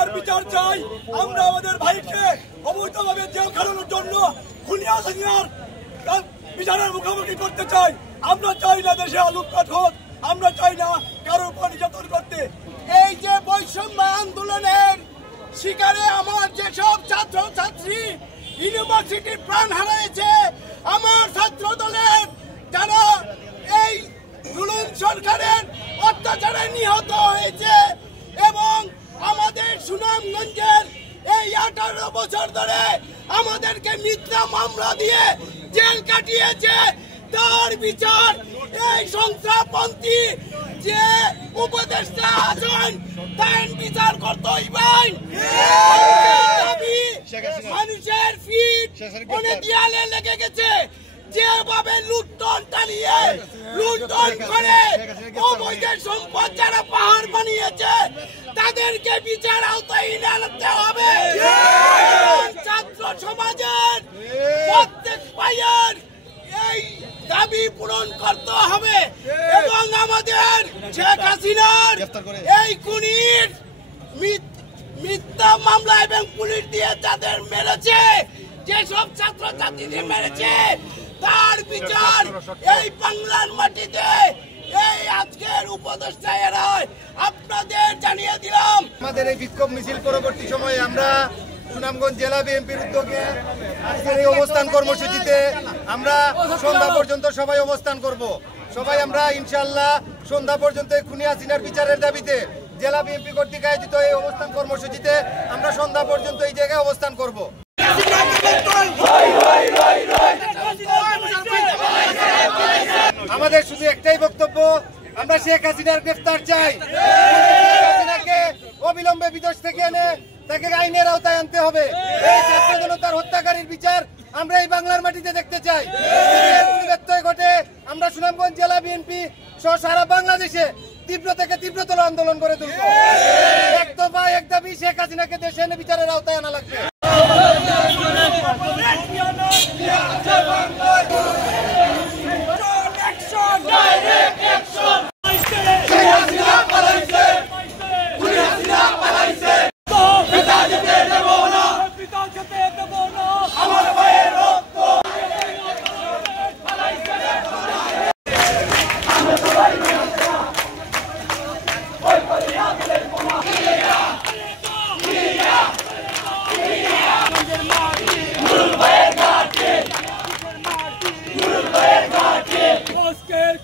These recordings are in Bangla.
হাসিনার বিচার চাই। আমরা আমাদের ভাইকে অবৈধভাবে জেল খাটানোর জন্য খুনি হাসিনার বিচারের মুখোমুখি করতে চাই। আমরা চাই না দেশে লুটপাট হোক, আমরা চাই না কারোর উপর নির্যাতন করতে। এই যে বৈষম্য আন্দোলনের শিকারে আমার যেসব ছাত্র ছাত্রী ইউনিভার্সিটির প্রাণ হারিয়েছে, আমার ছাত্র দলের যারা এই জুলুম সরকারের অত্যাচারে নিহত হয়েছে, এবং আমাদের সুনামগঞ্জের এই 18 বছর ধরে আমাদেরকে মিথ্যা মামলা দিয়ে জেল কাটিয়েছে, তার বিচার এই সন্ত্রাসপন্থী যে উপদেষ্টা আছেন তার বিচার করতেই পাই। মানুষের ফিট অনেক দেয়ালে লেগে গেছে, যেভাবে লুটন টানিয়ে লুটন করে অবৈধ সম্পদ যারা পাহাড় বানিয়েছে তাদেরকে বিচার আওতায় আনতে হবে। ছাত্র সমাজের প্রত্যেক ভাইয়ের এই দাবি পূরণ করতে হবে, এবং আমাদের শেখ হাসিনার এই খুনির মিথ্যা মামলা এবং পুলিশ দিয়ে যাদের মেরেছে, যেসব ছাত্র ছাত্রীদের মেরেছে, তার বিচার এই বাংলার মাটিতে এই আজকের উপদেষ্টা এরাই আপনাদের জানিয়ে দিলাম। আমাদের এই বিক্ষোভ মিছিল পরবর্তী সময়ে আমরা সুনামগঞ্জ জেলা বিএনপির উদ্যোগে আজকের এই অবস্থান কর্মসূচিতে আমরা সন্ধ্যা পর্যন্ত সবাই অবস্থান করব। সবাই আমরা ইনশাআল্লাহ সন্ধ্যা পর্যন্ত খুনি হাসিনার বিচারের দাবিতে জেলা বিএনপি কর্তৃক আয়োজিত এই অবস্থান কর্মসূচিতে আমরা সন্ধ্যা পর্যন্ত এই জায়গায় অবস্থান করব। আমাদের শুধু একটাই বক্তব্য, আমরা শেখ হাসিনার গ্রেফতার চাই। হাসিনাকে অবিলম্বে বিদেশ থেকে এনে তাকে আইনের আওতায় আনতে হবে। এই ছাত্র জনতার হত্যাকারীর বিচার আমরা এই বাংলার মাটিতে দেখতে চাই। ব্যত্যয় ঘটে আমরা সুনামগঞ্জ জেলা বিএনপি সহ সারা বাংলাদেশে তীব্র থেকে তীব্রতর আন্দোলন করে তুলব। এক দফা এক দাবি, শেখ হাসিনাকে দেশে এনে বিচারের আওতায় আনা লাগবে।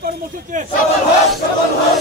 কর্মসূচি সফল হোক।